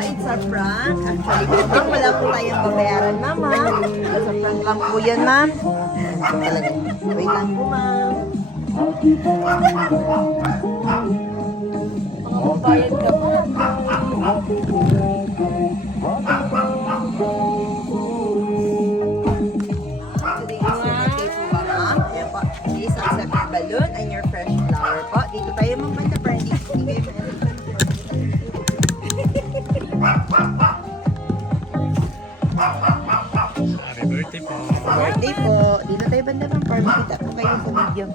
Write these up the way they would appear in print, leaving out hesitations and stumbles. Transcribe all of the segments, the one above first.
it's a prank. Actually, ma'am, wala po tayong babayaran, ma'am, ha? It's a prank lang po yan, ma'am. Talaga. Wait lang po, ma'am. Mga babayad ka po. Today is your birthday po ba, ma'am? Ayan po. Please accept your balloon and your fresh flower po. Dito tayo, ma'am, banda para hindi kayo Happy birthday po. birthday po. Dito tayo banda, ma'am, para makita po kayo sa video.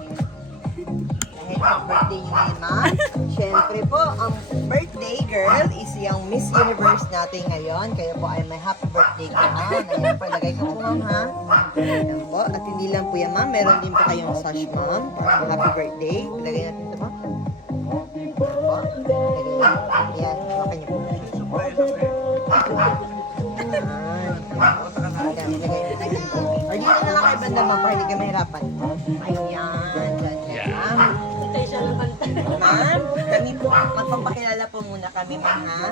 Dahil ang birthday niyo ngayon, ma'am. Siyempre po, ang birthday girl is yung Miss Universe natin ngayon. Kayo po ay may happy birthday ka, ma'am. Ayan po, lagay ko po, ma'am, ha? Ayan po. At hindi lang po yan, ma'am. Meron din po kayong sash, ma'am, para sa happy birthday. Lagay natin ito, ma'am. Ayan po. Lagay natin. Ayan. Okay niyo po. Ayan. Lagay natin dito. Or dito na lang kayo banda, ma'am, para hindi kayo mahirapan. Ayan. Dyan, ma'am. Ma'am, kami po, magpapakilala po muna kami, ma'am, ha?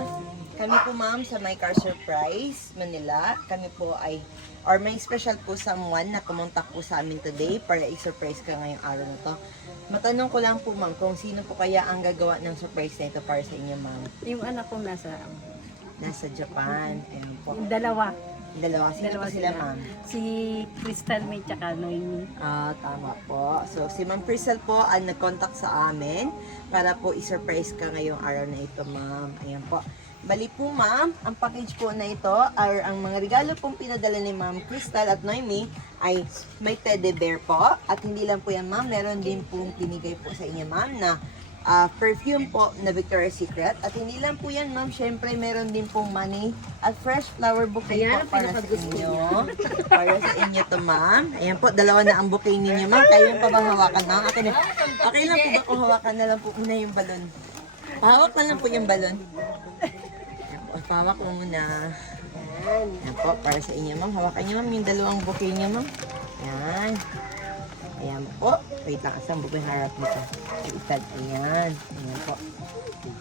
Kami po, ma'am, sa My Car Surprise, Manila. Kami po ay, or may special po someone na kumontak po sa amin today para i-surprise ka ngayong araw na to. Matanong ko lang po, ma'am, kung sino po kaya ang gagawa ng surprise na ito para sa inyo, ma'am? Yung anak ko nasa Nasa Japan. Ayan po. dalawa. Dalawa. Sino po sila, ma'am? Si Crystal May tsaka Noemi. Ah, tama po. So, si Ma'am Crystal po ang nag-contact sa amin para po i-surprise ka ngayong araw na ito, ma'am. Ayan po. Bali po, ma'am, ang package po na ito, or ang mga regalo pong pinadala ni Ma'am Crystal at Noemi ay may teddy bear po. At hindi lang po yan, ma'am, meron din pong pinigay po sa inyo, ma'am, na perfume po na Victoria's Secret. At hindi lang po yan, ma'am, syempre meron din pong money at fresh flower bouquet Ayan, po para sa pinakagusto inyo. Para sa inyo to, ma'am. Ayan po, dalawa na ang bouquet ninyo, ma'am. Kayo yung pabahawakan, ma'am. Okay lang po ba kung hawakan na lang po muna yung balon? Pahawak na lang po yung balon. Ayan po, pahawak mo muna. Ayan po, para sa inyo, ma'am. Hawakan niyo, ma'am, yung dalawang bouquet niyo, ma'am. Ayan. Ayan po. Wait lang, asang bukong harap nito. Itad. Ayan. Ayan po.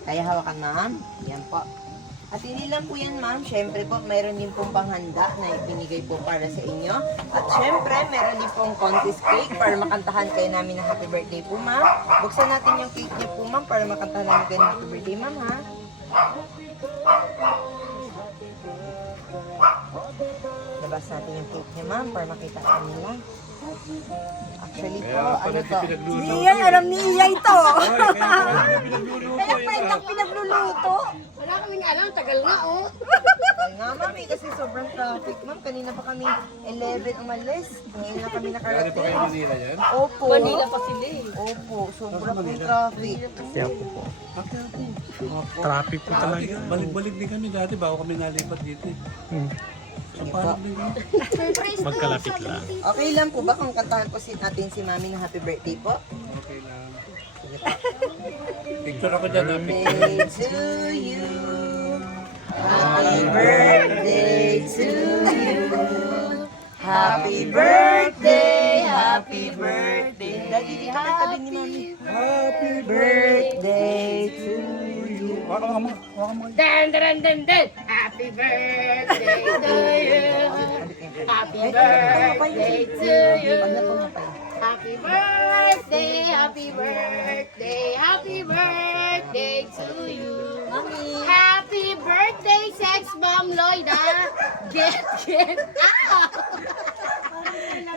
Kaya hawakan, ma'am. Ayan po. At hindi lang po yan, ma'am. Siyempre po, mayroon din pong panghanda na ibinigay po para sa inyo. At siyempre, meron din pong contest cake para makantahan kayo namin ng happy birthday po, ma'am. Buksan natin yung cake niyo po, ma'am, para makantahan namin kayo ng happy birthday, ma'am, ha? Labas natin yung cake niya, ma'am, para makita sa nila. Actually po, ano to? Iyan, alam ni Iyan ito. Kaya Kaya pinagluluto. Wala kaming alam, tagal nga oh. Ay nga, ma'am, kasi sobrang traffic, ma'am. Kanina pa kami 11 umalis. Ngayon na kami nakarating. pa kayo Manila yan? Opo. Manila pa sila eh. Opo, sobrang po traffic. Traffic po talaga. Balik-balik din kami dati bago kami nalipat dito eh. So parang din kami. Magkalapit lang. Okay lang po ba kung kantahan po natin si Mami ng happy birthday po? Okay lang. Picture ako dyan. Birthday to you. Happy birthday to you. Happy birthday, happy birthday. Lagi di ka tabi ni Mami. Happy birthday to you. Dan, dan, dan, dan. Happy birthday to you. Happy birthday to you. Happy birthday, happy birthday, happy birthday to you. Happy birthday, sex bomb Lloyda. Get out.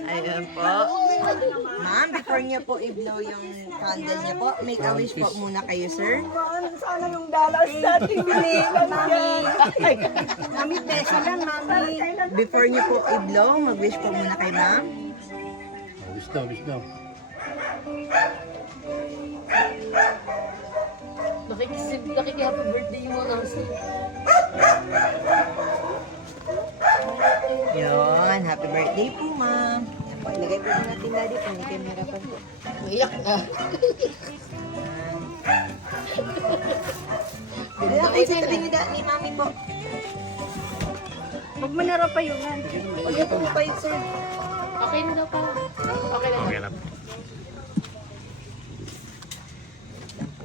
Ayan po. Ma'am, before niya po i-blow yung candle niya po, make a wish po muna kayo, sir. Sana yung dollars natin binigyan namin. Mami, peso lang, mami. Before niyo po i-blow, mag-wish po muna kayo, ma'am. Wish daw. Nakiki-happy birthday yung mga nasa. Yun, happy birthday po, ma'am. Yan po, ilagay po natin daddy kung hindi kayo mahirapan po. Umiyak na. Pwede na kayo sa tabi ni mami po. Huwag mo narapayungan. Huwag niyo po kayo, sir. Okay na daw pa. Okay na. Okay lang.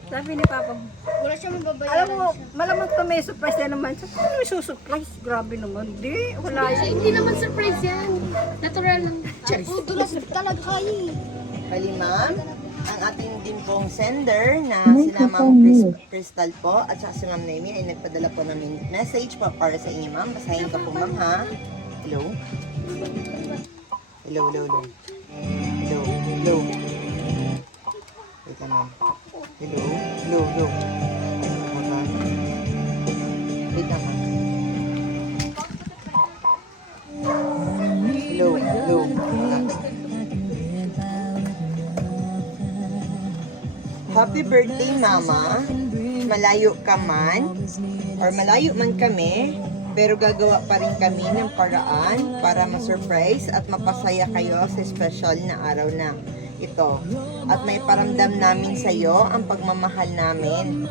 Sabi ni Papa, Wala siya mababayaran. alam mo, malamang to may surprise na naman. Sabi ko, may susurprise? Grabe naman. Di, wala Ay, yun. hindi naman surprise yan. Natural lang. Charis. Dulas talaga kayo. Bali ma'am, ang ating din pong sender na sila Ma'am Crystal po at saka si Ma'am Naomi ay nagpadala po ng message po para sa inyo ma'am. Basahin ko po ma'am ha. Hello? Hello, hello, hello. Hello, hello. Wait lang ma'am. Hello, hello, hello. Ay, ma'am. Wait lang ma'am. Hello, hello. Happy birthday, Mama. Malayo ka man, or malayo man kami, pero gagawa pa rin kami ng paraan para ma-surprise at mapasaya kayo sa special na araw na ito. At may paramdam namin sa iyo ang pagmamahal namin.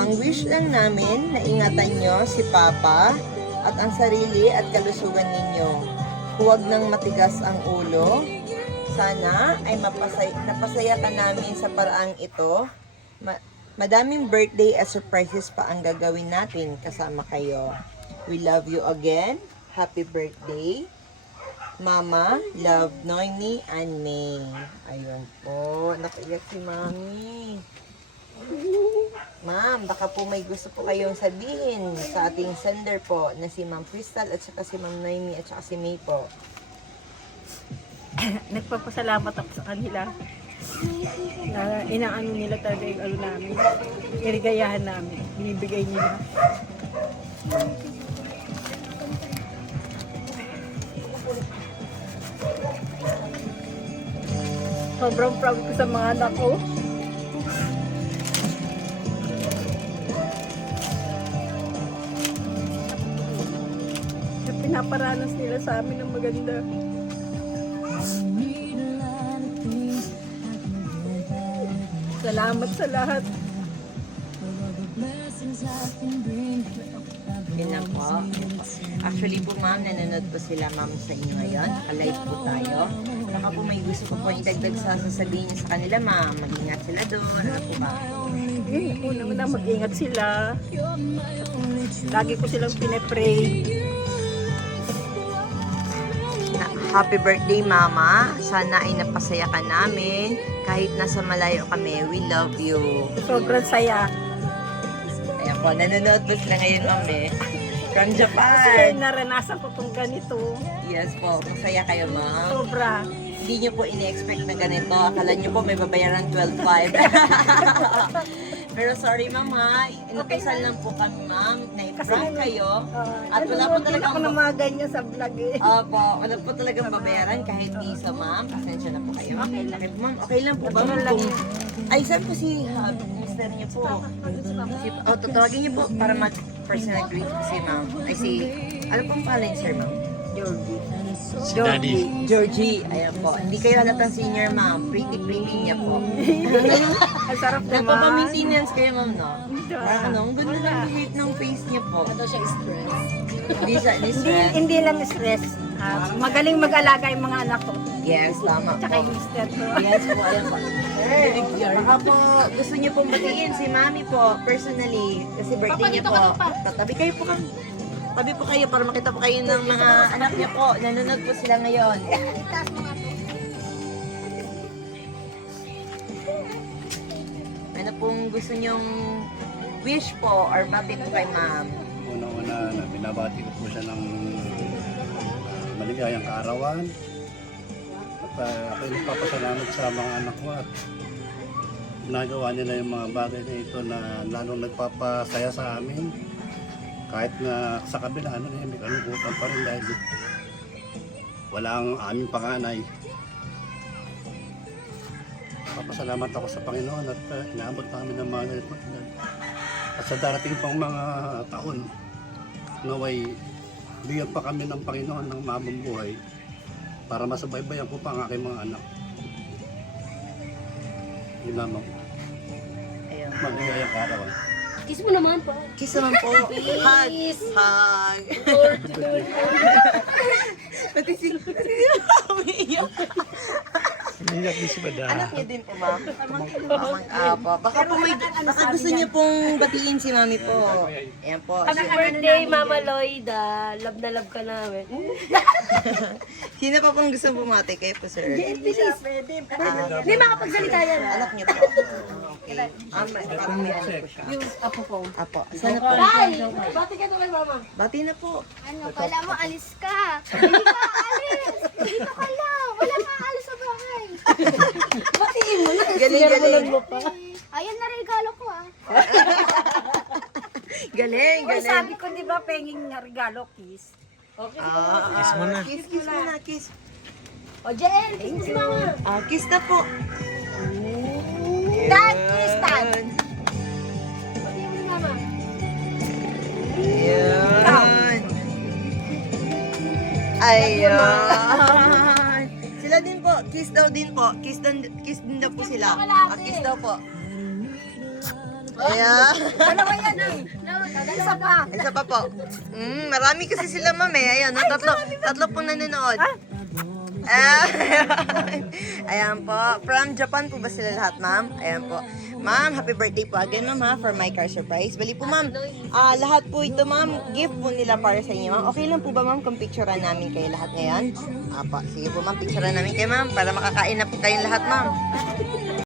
Ang wish lang namin na ingatan nyo si Papa at ang sarili at kalusugan ninyo. Huwag nang matigas ang ulo. Sana ay napasaya ka namin sa paraang ito. Madaming birthday at surprises pa ang gagawin natin kasama kayo. We love you again. Happy birthday. Mama, love Noemi and May. Ayun po. Nakaiyak si Mami. Ma'am, baka po may gusto po kayong sabihin sa ating sender po na si Ma'am Crystal at saka si Ma'am Noemi at saka si May po. Nagpapasalamat ako sa kanila. Na inaano nila talaga yung ano namin. Irigayahan namin. Binibigay nila. Sobrang proud ko sa mga anak ko. Na pinaparanas nila sa amin ng maganda. Salamat sa lahat. Yun na po. Actually po ma'am, nanonood po sila ma'am sa inyo ngayon. Alive po tayo. Baka po may gusto ko po idagdag sa sasabihin niyo sa kanila ma'am. Mag-ingat sila doon. Ano po ba? Una mag-ingat sila. Lagi ko silang pinepray. Happy birthday mama. Sana ay napasaya ka namin. Kahit nasa malayo kami, we love you. Sobrang saya. Ayan po, nanonood po sila ngayon ma'am eh. From Kasi Japan. naranasan ko itong ganito. Yes po, masaya kayo ma'am. Sobra. Hindi nyo po ini-expect na ganito. Akala nyo po may babayaran 12.5. Pero sorry ma'am ha, inutusan lang po kami ma'am na i-prank kayo. At wala po Nanonood din talagang ako ng mga ganyan sa vlog eh. Opo, wala po talagang babayaran kahit isa ma'am. Pasensya na po kayo. Okay lang. Ma'am, okay lang po ba? Ay, saan po si mister niyo po? Oh, tatawagin niyo po para mag-personal greet si ma'am. Ay, ano pong pangalan niyo, sir ma'am? Si Daddy. Georgie. Ayan po. Hindi kayo halatang senior ma'am. Pretty niya po. Ang sarap naman. Nagpapa-maintenance kayo ma'am, no? Parang ano, ang ganda lang behave ng face niya po. Ano siya stress? Hindi siya stress. Hindi lang stress. Magaling mag-alaga yung mga anak ko. Yes, tama Tsaka po. yung mister ko. Yes po, ayan po. Sir, baka po gusto niyo pong batiin si Mami po, personally. Kasi birthday niya po. Tatabi kayo po kami. Tabi po kayo para makita po kayo ng mga anak niya po. Nanonood po sila ngayon. Ano pong gusto niyong wish po or bati po kay ma'am? Una-una, binabati ko po siya ng maligayang kaarawan. At ako yung papasalamat sa mga anak ko at ginagawa nila yung mga bagay na ito na lalong nagpapasaya sa amin. Kahit na sa kabila, may kalungkutan pa rin dahil wala ang aming panganay. Papasalamat ako sa Panginoon at inaabot namin ng mga ganito. At sa darating pang mga taon, naway bigyan pa kami ng Panginoon ng mamang buhay para masubaybayan ko pa ang aking mga anak. Yun lamang. Ayun. Maligayang kaarawan. Kiss mo naman po. Kiss naman po. Hug. Hug. Pati si umiiyak. Niyak din si Madam. Anak niyo din po, ma'am? Mamang apo. Baka po baka gusto niyo pong batiin si mami po. Ayan po. Happy birthday, Mama Lloyda. Love na love ka namin. Sino pa pong gusto bumati? Kayo po, sir. Hindi makapagsalita yan. Anak niyo po. Okay. Parang may ano po siya. Yung apo ko. Apo. Sana po. Tay! Bati ka to kay Mama. Bati na po. Ano, kala mo alis ka. Hindi ka alis. Dito ka lang. Wala ka alis sa bahay. Batiin mo na. Galing, galing. Ayan na regalo ko ah. Galing, Uy, galing. sabi ko, di ba, penging na regalo, kiss? Kiss mo na. Kiss, kiss muna, kiss. O, Jen, kiss mo si Mama. Kiss na po. Dad, kiss, Dad. Batiin mo si Mama. Ayan. Ayan. Sila din po. Kiss daw din po. Kiss din daw po sila. Kiss daw po. Ayan. Dalawa yan eh. Isa pa. Isa pa po. Marami kasi sila, ma'am eh. Ayan, tatlo pong nanonood. Ayan po. From Japan po ba sila lahat, ma'am? Ayan po. Ma'am, happy birthday po again, ma'am, ha, for my car surprise. Bali po, ma'am. Lahat po ito, ma'am, gift po nila para sa inyo, ma'am. Okay lang po ba, ma'am, kung picturean namin kayo lahat ngayon? Apa, sige po, ma'am, picturean namin kayo, ma'am, para makakain na po kayong lahat, ma'am.